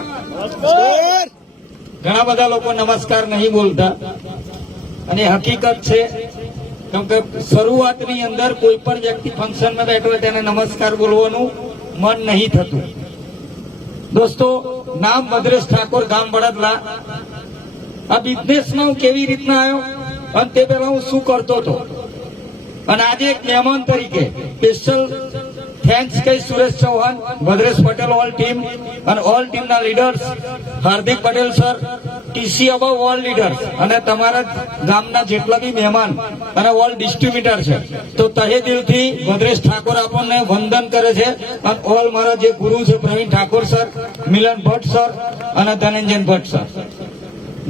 નમસ્કાર. ઘણા બધા લોકો નમસ્કાર નહીં બોલતા અને હકીકત છે કેમ કે શરૂઆતની અંદર કોઈ પણ વ્યક્તિ ફંક્શનમાં બેઠો હોય તેને નમસ્કાર બોલવાનું મન નહીં થતું. દોસ્તો, નામ ભદ્રેશ ઠાકોર, ગામ બળદલા. આ બિઝનેસમાં હું કેવી રીતના આવ્યો અને તે પહેલા હું શું કરતો હતો અને આજે એક મહેમાન તરીકે સ્પેશિયલ થેન્ક્સ કઈ સુરેશ ચૌહાણ, ભદ્રેશ પટેલ, ઓલ ટીમ અને ઓલ ટીમના leaders, Hardik Patel sir, TC above all leaders અને તમારા ગામના જેટલા બી મહેમાન અને ઓલ ડિસ્ટ્રીબ્યુટર છે, તો તહે દિલથી ભદ્રેશ ઠાકોર આપણને વંદન કરે છે. અને ઓલ મારા જે ગુરુ છે પ્રવીણ ઠાકોર સર, મિલન ભટ્ટ સર અને ધનંજય ભટ્ટ સર.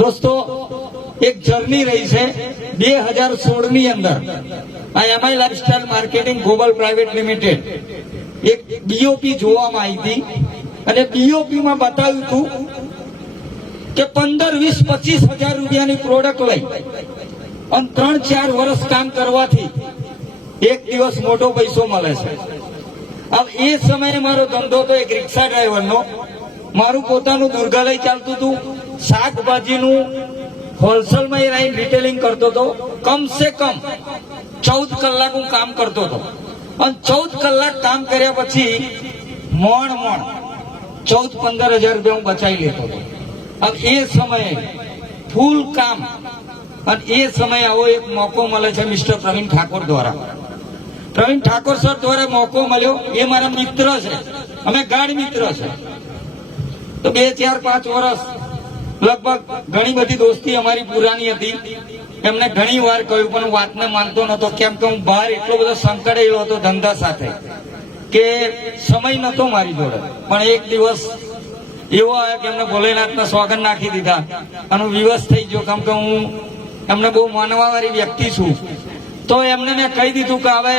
દોસ્તો, એક જર્ની રહી છે 2016 ની અંદર. આ MI lifestyle marketing global private limited એક બીઓપી જોવામાં આવી હતી અને બીઓપી માં બતાવ્યું હતું કે 15, 20, 25 હજાર રૂપિયાની પ્રોડક્ટ લઈ અને 3-4 વર્ષ કામ કરવાથી એક દિવસ મોટો પૈસો મળે છે. હવે એ સમયે મારો ધંધો તો એક રિક્ષા ડ્રાઈવરનો, મારું પોતાનું દુર્ગાલય ચાલતું હતું, શાકભાજીનું હોલસેલમાં રહીને રિટેલિંગ કરતો હતો. કમસે કમ 14 કલાક હું કામ કરતો હતો અને 14 કલાક કામ કર્યા પછી મોણ 14-15 હજાર રૂપિયા હું બચાવી લેતો હતો. હવે એ સમયે ફૂલ કામ અને એ સમયે આવો એક મોકો મળે છે મિસ્ટર પ્રવીણ ઠાકોર દ્વારા. પ્રવીણ ઠાકોર સર દ્વારા મોકો મળ્યો. એ મારા મિત્ર છે, અમે ગાઢ મિત્ર છે. તો 2, 4, 5 વર્ષ લગભગ ઘણી બધી દોસ્તી અમારી પુરાની હતી. એમને ઘણી વાર કહ્યું પણ વાતને માનતો નતો, કેમ કે હું બહાર એટલો બધો સંકળાયેલો હતો ધંધા સાથે કે સમય નતો મારી જોડે. પણ એક દિવસ એવો આવ્યો કે એમને ભોલેનાથના સોગંદ નાખી દીધા અને હું વિવશ થઈ ગયો, કેમ કે હું એમને બહુ માનવાવાળી વ્યક્તિ છું. તો એમને મેં કહી દીધું કે હવે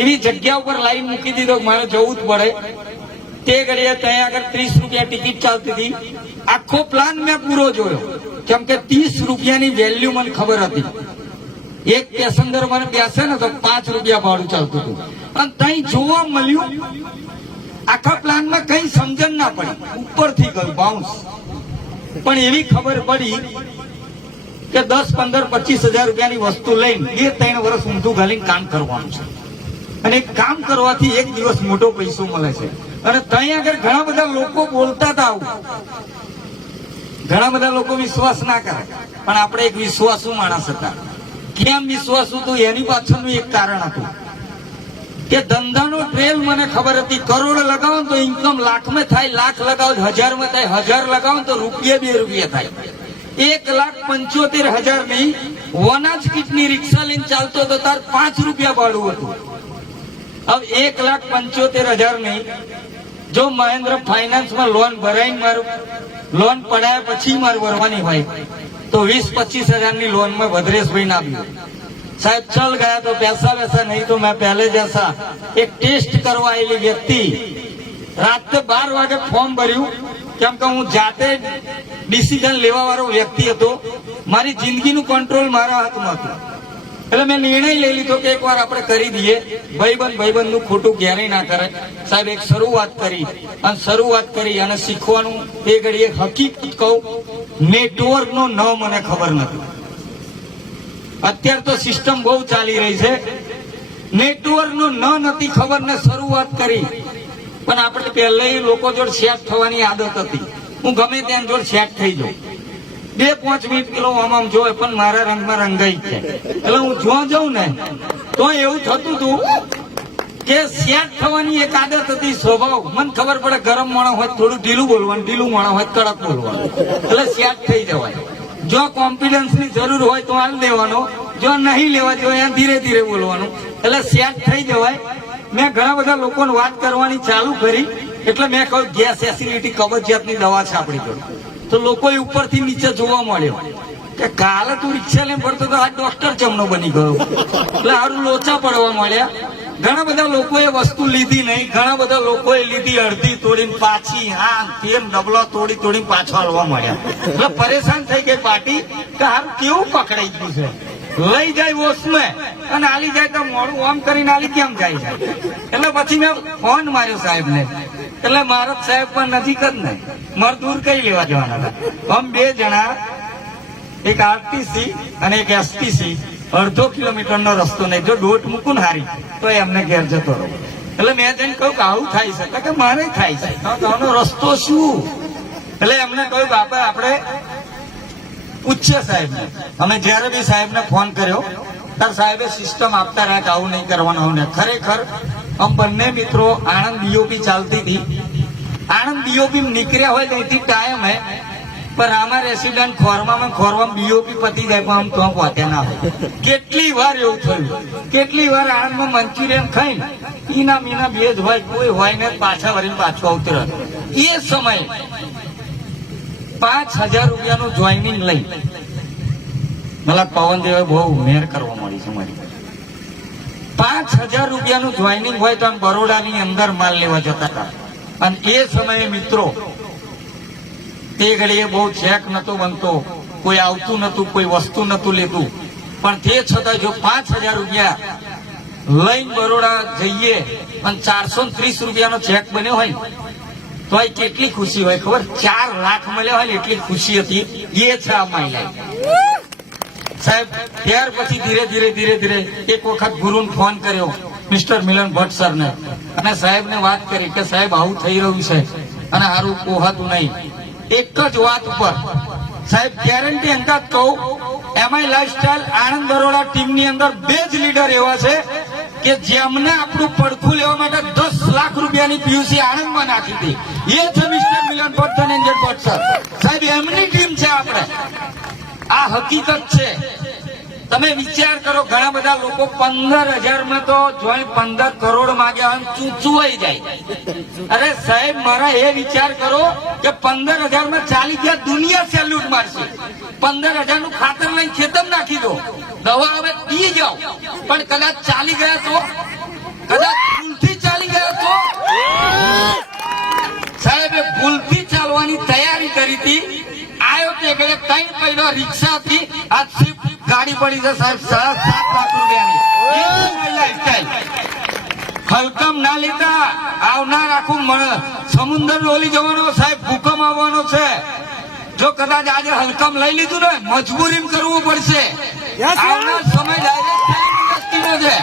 એવી જગ્યા ઉપર લાઈન મૂકી દીધો કે મારે જવું જ પડે. તે ઘડીએ ત્યાં આગળ 30 રૂપિયા ટિકિટ ચાલતી હતી. આખો પ્લાન મેં પૂરો જોયો, કેમ કે 30 રૂપિયાની વેલ્યુ મને ખબર હતી. એક પેસેન્જર મને બેસે ને તો 5 રૂપિયા ભાડું ચાલતું હતું. અને ત્યાં જોવા મળ્યું, આખા પ્લાનમાં કઈ સમજણ ના પડી, ઉપરથી ગયું બાઉન્સ. પણ એવી ખબર પડી કે 10, 15, 25 હજાર રૂપિયાની વસ્તુ લઈને 2-3 વર્ષ ઊંધું ગાલીને કામ કરવાનું છે અને કામ કરવાથી એક દિવસ મોટો પૈસો મળે છે. અને ત્યાં આગળ ઘણા બધા લોકો બોલતા હતા આવું. ઘણા બધા લોકો વિશ્વાસ ના કરે, પણ આપણે એક વિશ્વાસુ માણસ હતા. કેમ વિશ્વાસુ હતું એની પાછળનું એક કારણ હતું કે ધંધાનો ટ્રેલ મને ખબર હતી. કરોડ લગાવો તો ઇન્કમ લાખમાં થાય, લાખ લગાવો 1000માં થાય, 1000 લગાવો તો રૂપિયા 2 રૂપિયા થાય. 1,75,000 ની વનાજ કીટની રિક્ષા લઈને ચાલતો હતો, તાર 5 રૂપિયા ભાડું હતું. હવે 1,75,000 ની જો મહેન્દ્ર ફાઇનાન્સમાં લોન ભરાઈને મારું લોન પડાયા પછી મારે ભરવાની હોય તો 20-25 હજારની લોનમાં ભદ્રેશભાઈ ના આવ્યું. સાહેબ ચલ ગયા તો પૈસા વૈસા નહીં તો મેં પહેલે જૈસા એક ટેસ્ટ કરવા આવેલી વ્યક્તિ રાત્રે 12 વાગે ફોર્મ ભર્યું, કેમ કે હું જાતે ડિસિઝન લેવા વાળો વ્યક્તિ હતો. મારી જિંદગીનું કંટ્રોલ મારા હાથમાં હતું. એટલે મેં નિર્ણય લઈ લીધો કે એકવાર આપણે કરી દઈએ. ભાઈબંધનું ખોટું ક્યારેય ના કરે. સાહેબ એક શરૂઆત કરી અને શીખવાનું. એ ઘડીએ હકીકત કહું, નેટવર્કનો ન મને ખબર નથી. અત્યારે તો સિસ્ટમ બહુ ચાલી રહી છે. નેટવર્કનો ન નથી ખબર ને શરૂઆત કરી. પણ આપણે પહેલા લોકો જોડે સેટ થવાની આદત હતી. હું ગમે ત્યાં જોડે સેટ થઈ જાઉં. 2-5 મિનિટ પેલો આમ જોવે પણ મારા રંગમાં રંગાઈ છે. એટલે હું જ્યાં જાઉં ને તો એવું થતું હતું કે સેટ થવાની એક આદત હતી, સ્વભાવ. મને ખબર પડે ગરમ માણસ હોય થોડું ઢીલું બોલવાનું, ઢીલું માણસ હોય કડક બોલવાનું, એટલે સેટ થઈ જવાય. જો કોન્ફિડન્સ ની જરૂર હોય તો હાલ દેવાનો, જો નહીં લેવા જોઈએ ધીરે ધીરે બોલવાનું, એટલે સેટ થઈ જવાય. મેં ઘણા બધા લોકોને વાત કરવાની ચાલુ કરી, એટલે મેં કહ્યું ગેસ એસિડિટી કબજિયાતની દવા છે આપણી જોડે. તો લોકો ઉપરથી નીચે જોવા મળ્યો કે કાલે તું રિક્ષા લઈને પડતો તો આ ડોક્ટર ચમનો બની ગયો. એટલે સારું લોચા પડવા મળ્યા. ઘણા બધા લોકોએ વસ્તુ લીધી નહીં, ઘણા બધા લોકોએ લીધી અડધી તોડીને પાછી, હા તેમ ડબલો તોડીને પાછો હાલવા મળ્યા. એટલે પરેશાન થઈ ગઈ પાર્ટી કે હારું કેવું પકડાઈ ગયું છે. લઈ જાય વોશમાં અને આલી જાય તો મોડું આમ કરીને આલી કેમ જાય છે. એટલે પછી મેં ફોન માર્યો સાહેબને એટલે મારા સાહેબ પણ નજીક જ નહીં, મારે દૂર કઈ લેવા જવાના હતા. આમ બે જણા, એક આરટીસી અને એક એસટીસી, અડધો કિલોમીટરનો રસ્તો નહીં, જો દોટ મૂકું ને હારી તો એમને ઘેર જતો રહો. એટલે મેં જઈને કહ્યું કે આવું થાય છે, કે મારે થાય છે, આનો રસ્તો શું? એટલે એમને કહ્યું બાપા આપણે પૂછીએ સાહેબને. અમે જયારે બી સાહેબને ફોન કર્યો ત્યારે સાહેબે સિસ્ટમ આપતા રહ્યા કે આવું નહીં કરવાનું. ખરેખર આમ બંને મિત્રો આણંદ બીઓપી ચાલતી હતી, આણંદ બીઓપી નીકળ્યા હોય ત્યાંથી ટાઈમ હે, પણ આમાં રેસિડન્ટ ખોરવામાં બીઓપી પતી જાય પણ આમ તો પહોંચ્યા ના હોય. કેટલી વાર એવું થયું, કેટલી વાર આણંદમાં મંચુરિયન ખાઈને ઈના મીના બે જ હોય, કોઈ હોય ને પાછા વળીને પાછું આવતું રહે. એ સમયે 5,000 રૂપિયાનું જોઈનિંગ લઈ મતલબ પવનદેવે બહુ મેર કરવા મળી છે મારી. 5,000 રૂપિયાનું જોઈનિંગ હોય તો બરોડાની અંદર માલ લેવા જતા હતા. અને એ સમયે મિત્રો તે ઘડીએ બહુ ચેક નતો બનતો, કોઈ આવતું નતું, કોઈ વસ્તુ નતું લેતું, પણ તે છતાં જો 5,000 રૂપિયા લઈને બરોડા જઈએ અને 430 રૂપિયાનો ચેક બન્યો હોય તો એ કેટલી ખુશી હોય ખબર? 4 લાખ મળ્યા હોય એટલી ખુશી હતી. એ છે આ મહિલા સાહેબ. ત્યાર પછી ધીરે ધીરે એક વખત ગુરુને ફોન કર્યો, મિસ્ટર મિલન ભટ્ટ સરને, અને સાહેબને વાત કરી કે સાહેબ આવું થઈ રહ્યું છે અને સારું પોહાતું નહીં. એક જ વાત ઉપર સાહેબ ગેરંટી અંકત કહું, એમઆઈ લાઈફસ્ટાઈલ આણંદ બરોડા ટીમની અંદર 2 જ લીડર એવા છે કે જેમને આપણું પડખું લેવા માટે 10 લાખ રૂપિયાની પીયુસી આણંદમાં નાખી હતી. એ છે મિસ્ટર મિલન ભટ્ટ ધનંજય ભટ્ટ સર સાહેબ. એમની ટીમ છે આપણે. આ હકીકત છે. તમે વિચાર કરો, ઘણા બધા લોકો 15,000 તો જોઈ 15 કરોડ માંગ્યા ચૂચુવાઈ જાય. અરે સાહેબ મારા એ વિચાર કરો કે 15,000 ચાલી ગયા, દુનિયા સેલ્યુટ મારશે. 15,000 નું ખાતર લઈને ખેતર નાખી દો, દવા હવે પી જાઓ, પણ કદાચ ચાલી ગયા તો, કદાચ ભૂલથી ચાલી ગયા તો સાહેબ ભૂલથી ચાલવાની તૈયારી કરી હતી. આવ્યો તે ઘરે 3 પહેલો રિક્ષા થી આ સ્વિફ્ટ ગાડી પડી છે સાહેબ 7 લાખ રૂપિયાની. હલકમ ના લેતા, આવનાર આખું સમુદ્ર ડોલી જવાનો સાહેબ, ભૂકંપ આવવાનો છે. જો કદાચ આજે હલકમ લઈ લીધું ને મજબૂરી કરવું પડશે. આવનાર સમય ડાયરેક્ટ છે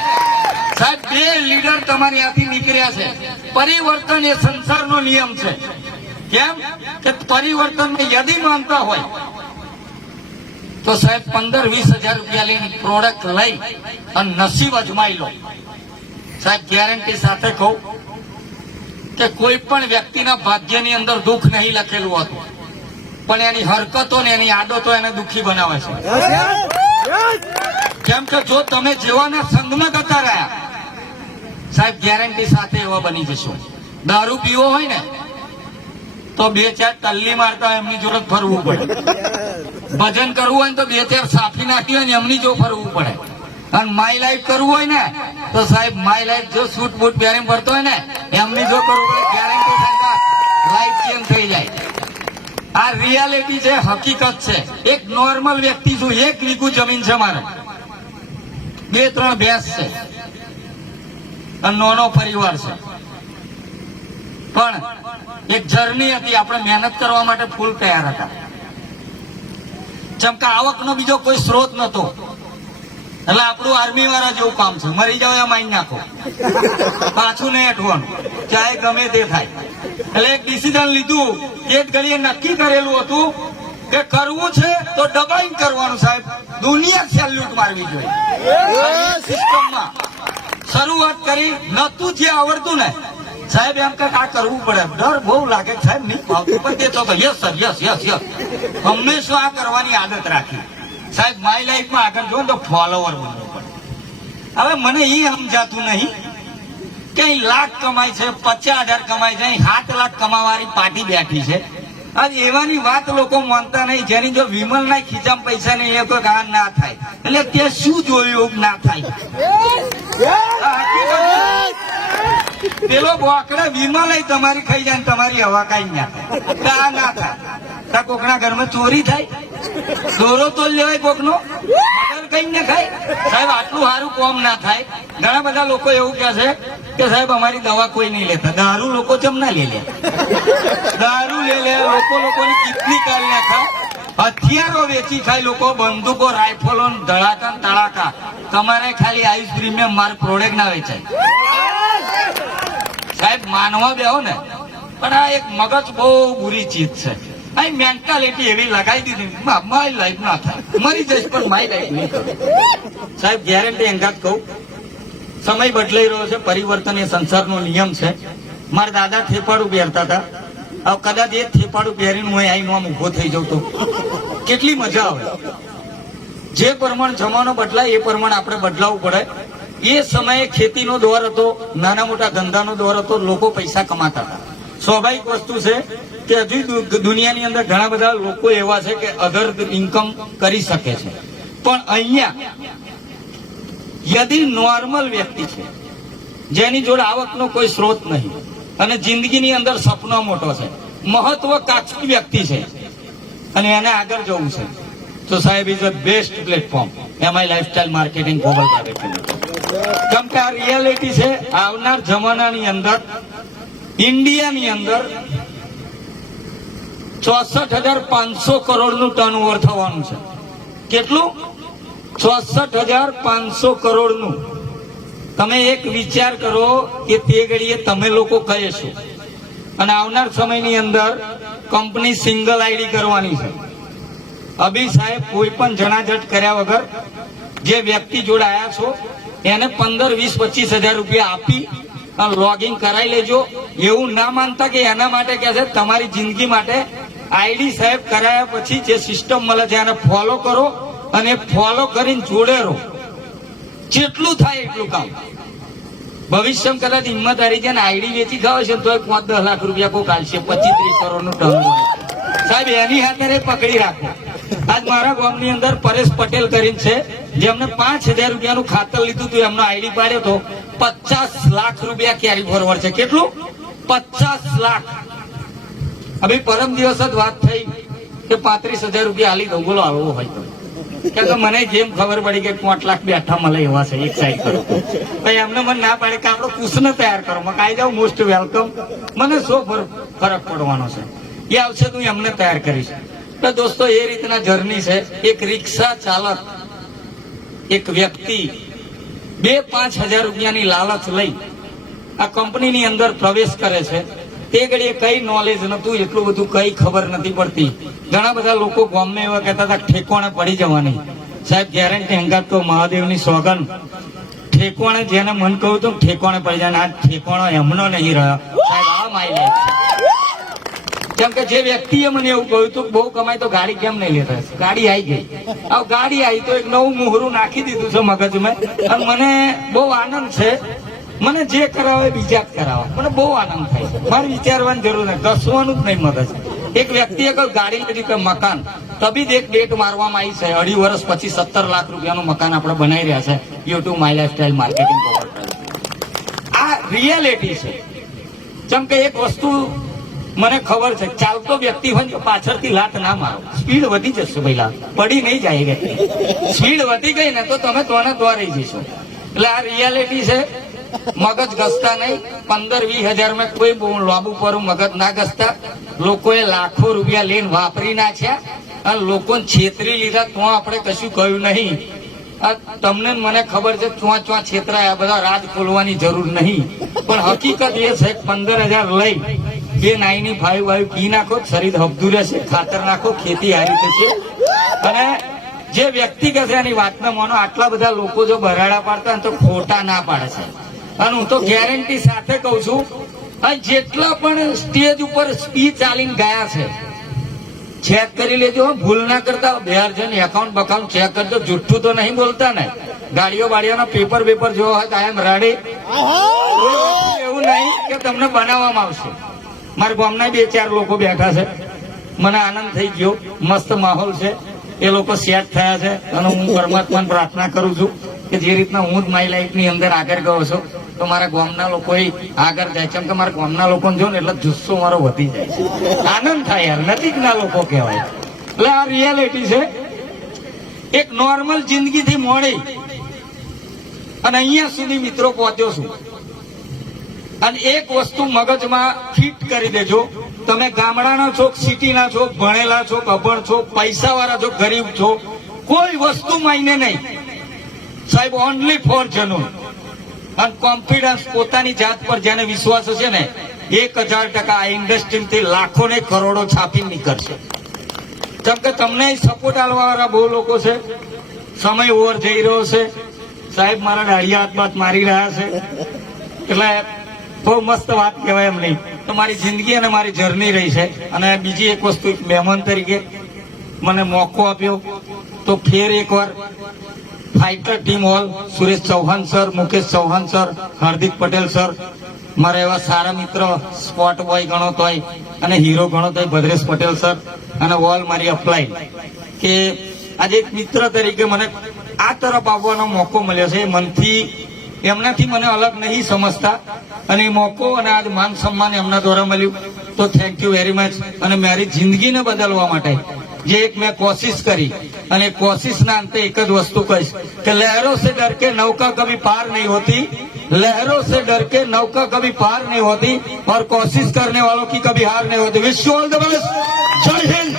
સાહેબ. 2 લીડર તમારી આથી નીકળ્યા છે. પરિવર્તન એ સંસારનો નિયમ છે. કેમ કે પરિવર્તન યદી માનતા હોય તો સાહેબ 15-20 હજાર રૂપિયા લઈને પ્રોડક્ટ લઈ અને નસીબ અજમાઈ લો સાહેબ. ગેરંટી સાથે કહું કે કોઈ પણ વ્યક્તિના ભાગ્યની અંદર દુઃખ નહીં લખેલું હતું, પણ એની હરકતો ને એની આદતો એને દુઃખી બનાવે છે. કેમ કે જો તમે જેવાના સંગમાં જતા રહ્યા સાહેબ, ગેરંટી સાથે એવા બની જશો. દારૂ પીવો હોય ને તો 2-4 તલ્લી મારતા એમની જોડે ફરવું પડે. ભજન કરવું હોય ને તો 2-4 સાફી નાખી હોય ને એમની જો ફરવું પડે. અને માય લાઈફ કરવું હોય ને તો સાહેબ માય લાઈફ જો સૂટ બૂટ પહેરીને ફરતો હોય ને એમની જો કરવું પડે. ગેરંટી સાથે લાઈફ ચેન્જ થઈ જાય. આ રિયાલિટી છે, હકીકત છે. એક નોર્મલ વ્યક્તિ છું, 1 વીઘું જમીન છે મારે, 2-3 ભેંસ છે અને નાનો પરિવાર છે. પણ એક જર્ની હતી, આપણે મહેનત કરવા માટે ફૂલ તૈયાર હતા. જેમ કે આવકનો બીજો કોઈ સ્ત્રોત નતો, એટલે આપણું આર્મી વાળા જેવું કામ છે, મરી જાવ એમ મારી નાખો, પાછું નહીં હટવાનું, ચાહે ગમે તે થાય. એટલે એક ડિસિઝન લીધું, એક ઘડીએ નક્કી કરેલું હતું કે કરવું છે તો દબાઈને કરવાનું સાહેબ. દુનિયા સેલ્યુટ મારવી જોઈએ. સિસ્ટમમાં શરૂઆત કરી, નતું જે આવડતું ને સાહેબ એમ કે આ કરવું પડે. ડર બહુ લાગે સાહેબ, નહીં ફાવતું, પણ તે તો yes sir yes yes yes હંમેશા આ કરવાની આદત રાખી સાહેબ. માય લાઈફમાં આગળ જો તો ફોલોવર બનવું પડે. હવે મને એ સમજાતું નહીં કે લાખ કમાય છે, 50,000 કમાય છે, 7 લાખ કમાવાની પાર્ટી બેઠી છે. આજ એવાની વાત લોકો માનતા નહીં. જેની જો વિમલ ના ખીચામાં પૈસા નહીં એ કોઈ કામ ના થાય. એટલે તે શું જોયું ના થાય. પેલો બોકડા વિમલ તમારી ખાઈ જાય, તમારી હવા કઈ ના થાય. ના થાય કોકના ઘરમાં ચોરી થાય, દોરો તો લેવાય કોકનો, મગર કઈ ના ખાય સાહેબ. આટલું સારું કોમ ના થાય ઘણા બધા લોકો એવું કહે છે કે સાહેબ અમારી દવા કોઈ નહીં લેતા. દારૂ લોકો ચમ ના લે લે? દારૂ લે લોકોની કિડની કાઢી નાખા, હથિયારો વેચી ખાય લોકો, બંદૂકો, રાઇફલો, ધડાકા તડાકા. તમારે ખાલી આઈસ પ્રીમિયમ માર પ્રોડક્ટ ના વેચાય. સાહેબ માનવા બેહો ને, પણ આ એક મગજ બહુ બુરી ચીજ છે. આ મેન્ટાલિટી એવી લગાવી દીધી, મારી લાઈફ ના થાય, મરી જઈશ પણ મારી લાઈફ નહીં કરું. સાહેબ ગેરંટી અંગાત કહું, સમય બદલાઈ રહ્યો છે, પરિવર્તન એ સંસારનો નિયમ છે. મારા દાદા થેપાડું પહેરતા હતા, હવે કદાચ એ થેપાડું પહેરીને હું આવીને આમ ઉભો થઈ જાઉં તો કેટલી મજા આવે. જે પ્રમાણે જમાનો બદલાય એ પ્રમાણે આપણે બદલાવવું પડે. એ સમયે ખેતીનો દોર હતો, નાના મોટા ધંધાનો દોર હતો, લોકો પૈસા કમાતા હતા. સ્વાભાવિક વસ્તુ છે કે હજુ દુનિયાની અંદર ઘણા બધા લોકો એવા છે કે અધર ઇન્કમ કરી શકે છે, પણ અહીંયા યદી નોર્મલ વ્યક્તિ છે, જેની જોડે આવકનો કોઈ સ્ત્રોત નહીં અને જિંદગીની અંદર સપનો મોટો છે, મહત્વકાંક્ષી વ્યક્તિ છે અને એને આગળ જવું છે, તો સાહેબ is a best platform MI lifestyle marketing global private limited. કેમ કે આ રિયાલિટી છે. આવનાર જમાનાની અંદર ઇન્ડિયાની અંદર 64,500 કરોડનું ટર્નઓવર થવાનું છે. કેટલું? 64,500 કરોડનું. તમે એક વિચાર કરો કે તે ઘડીએ તમે લોકો કહે છો. અને આવનાર સમયની અંદર કંપની સિંગલ આઈડી કરવાની છે. અભી સાહેબ કોઈ પણ જણાજટ કર્યા વગર જે વ્યક્તિ જોડે આવ્યા છો એને 15, 20, 25,000 રૂપિયા આપી લોગિન કરાવી લેજો. એવું ના માનતા કે એના માટે કે છે, તમારી જિંદગી માટે આઈડી સાહેબ કરાયા પછી જે સિસ્ટમ મળે છે એને ફોલો કરો અને ફોલો કરીને જોડે રહો. જેટલું થાય એટલું કામ. ભવિષ્યમાં કદાચ હિંમત હારી જાય ને આઈડી વેચી ખાવ છે તો 5-10 લાખ રૂપિયા કોઈ કાઢશે, 25-30 કરોડનું ટર્ન. સાહેબ એની હાથે પકડી રાખો. આજ મારા ગામની અંદર પરેશ પટેલ કરીને છે, જેમને 5,000 રૂપિયાનું ખાતર લીધું હતું, એમનો આઈડી પાડ્યો તો 50 લાખ રૂપિયા કેરી ફોરવર્ડ છે. કેટલું? 50 લાખ. હવે પરમ દિવસ જ વાત થઈ કે 35,000 રૂપિયા આલી દઉં. બોલો આવો હોય તો? કેમ કે મને જેમ ખબર પડી કે 5 લાખ બેઠા મળે એવા છે, એક સાઈડ કરો ભાઈ. એમને મને ના પાડે કે આપણો કુશને તૈયાર કરો. મેં કાઈ જાઉં મોસ્ટ વેલકમ, મને શું ફરક પડવાનો છે, એ આવશે તો એમને તૈયાર કરીશ. તો દોસ્તો એ રીતના જર્ની છે. એક રિક્ષા ચાલક, એક વ્યક્તિ 2-5 હજાર રૂપિયાની લાલચ લઈ આ કંપનીની અંદર પ્રવેશ કરે છે. તે ઘડીએ કઈ નોલેજ નતું, એટલું બધું કઈ ખબર નથી પડતી. ઘણા બધા લોકો ગામમાં એવા કહેતા હતા ઠેકોણે પડી જવાની. સાહેબ ગેરંટી હંગાત તો મહાદેવની સોગન, ઠેકોણે જેને મન કહ્યું હતું ઠેકોણે પડી જાય. આ ઠેકોણો એમનો નહીં રહ્યો સાહેબ, આ માઇલેજ. કેમ કે જે વ્યક્તિએ મને એવું કહ્યું હતું બહુ કમાય તો ગાડી કેમ નહીં લેતા, ગાડી આવી ગઈ. હવે ગાડી આવી તો એક નવું મુહરું નાખી દીધું છે મગજમાં. અને મને બહુ આનંદ છે. મને જે કરાવે બીજા જ કરાવે, મને બહુ આનંદ થાય. મારે વિચારવાની જરૂર નથી, કસવાનું જ નહીં મગજ. એક વ્યક્તિએ કહ્યું ગાડી લીધી કે મકાન, તબી એક ડેટ મારવામાં આવી છે 2.5 વર્ષ પછી 17 લાખ રૂપિયાનું મકાન આપણે બનાવી રહ્યા છે યુટ્યુબ માય લાઈફસ્ટાઈલ માર્કેટિંગ. આ રિયાલિટી છે. જેમ કે એક વસ્તુ મને ખબર છે, ચાલતો વ્યક્તિ હોય પાછળથી લાત ના મારો, સ્પીડ વધી જશે ભાઈ, પડી નહીં જાય ગઈ. સ્પીડ વધી ગઈ ને તો તમે તોને તો રહી જશો. એટલે આ રિયાલિટી છે. મગજ ઘસતા નહીં. 15-20 હજારમાં કોઈ બહુ લાંબુ પર મગજ ના ઘસતા. લોકોએ લાખો રૂપિયા લઈને વાપરી નાખ્યા અને લોકોને છેતરી લીધા તો આપણે કશું કહ્યું નહીં. તમને મને ખબર છે ચોં છેતરાયા, બધા રાજ ખોલવાની જરૂર નહીં. પણ હકીકત એ છે 15,000 લઈ 295 પી નાખો, શરીર હબધું રહેશે, ખાતર નાખો, ખેતી આ રીતે છે. અને જે વ્યક્તિ કહેશે એની વાત ના માનો. આટલા બધા લોકો જો બરાડા પાડતા તો ખોટા ના પાડે છે. અને હું તો ગેરંટી સાથે કઉ છું, જેટલા પણ સ્ટેજ ઉપર સ્પીચ ચાલીને ગયા છે ચેક કરી લેજો, ભૂલ ના કરતા. 2,000 એકાઉન્ટ બકાઉન્ટ ચેક કરજો, જુઠ્ઠું તો નહીં બોલતા ને. ગાડીઓ બાડીઓના પેપર જોવા હોય તો આઈ એમ રેડી. એવું નહીં કે તમને બનાવવામાં આવશે. મારા ગામના 2-4 લોકો બેઠા છે, મને આનંદ થઈ ગયો. મસ્ત માહોલ છે, એ લોકો સેટ થયા છે. અને હું પરમાત્માને પ્રાર્થના કરું છું કે જે રીતના હું જ મારી લાઈફ ની અંદર આગળ ગયો છું તો મારા ગામના લોકો આગળ જાય. કેમ કે મારા ગામના લોકોને જો ને એટલે જુસ્સો મારો વધી જાય છે, આનંદ થાય યાર. નજીકના લોકો કહેવાય. એટલે આ રિયાલિટી છે. એક નોર્મલ જિંદગીથી મોડી અને અહીંયા સુધી મિત્રો પહોંચ્યો છું. અને એક વસ્તુ મગજમાં ફિટ કરી દેજો, તમે ગામડાના છો, સિટીના છો, ભણેલા છો, અભણ છો, પૈસાવાળા છો, ગરીબ છો, કોઈ વસ્તુ માયને નહીં સાહેબ. ઓનલી ફોર જનૂન અને કોન્ફિડન્સ, પોતાની જાત પર જેને વિશ્વાસ હશે ને 1000% આ ઇન્ડસ્ટ્રીથી લાખો ને કરોડો છાપી નીકળશે. કેમ કે તમને સપોર્ટ આલવા વાળા બહુ લોકો છે. સમય ઓવર જઈ રહ્યો છે સાહેબ, મારા ડાળિયા હાથ બાત મારી રહ્યા છે, એટલે બહુ મસ્ત વાત કહેવાય એમ નહીં. તો મારી જિંદગી અને મારી જર્ની રહી છે. અને બીજી એક વસ્તુ, એક મહેમાન તરીકે મને મોકો આપ્યો તો ફેર એકવાર ફાઇટર ટીમ હોલ, Suresh Chauhan sir, Mukesh Chauhan sir, Hardik Patel sir, મારા એવા સારા મિત્ર, સ્પોટ બોય ગણો તોય અને હીરો ગણો તોય ભદ્રેશ પટેલ સર, અને ઓલ મારી અપ્લાય કે આજે એક મિત્ર તરીકે મને આ તરફ આવવાનો મોકો મળ્યો છે. મનથી એમનાથી મને અલગ નહીં સમજતા, અને એ મોકો અને આજ માન સન્માન એમના દ્વારા મળ્યું તો થેન્ક યુ વેરી મચ. અને મારી જિંદગીને બદલવા માટે જે એક મેં કોશિશ કરી, અને કોશિશના અંતે એક જ વસ્તુ કહીશ કે લહેરો સે ડર કે નૌકા કભી પાર નહીં હોતી, लहरों से डर के नौका कभी पार नहीं होती और कोशिश करने वालों की कभी हार नहीं होती. Wish you all the best. जय हिंद.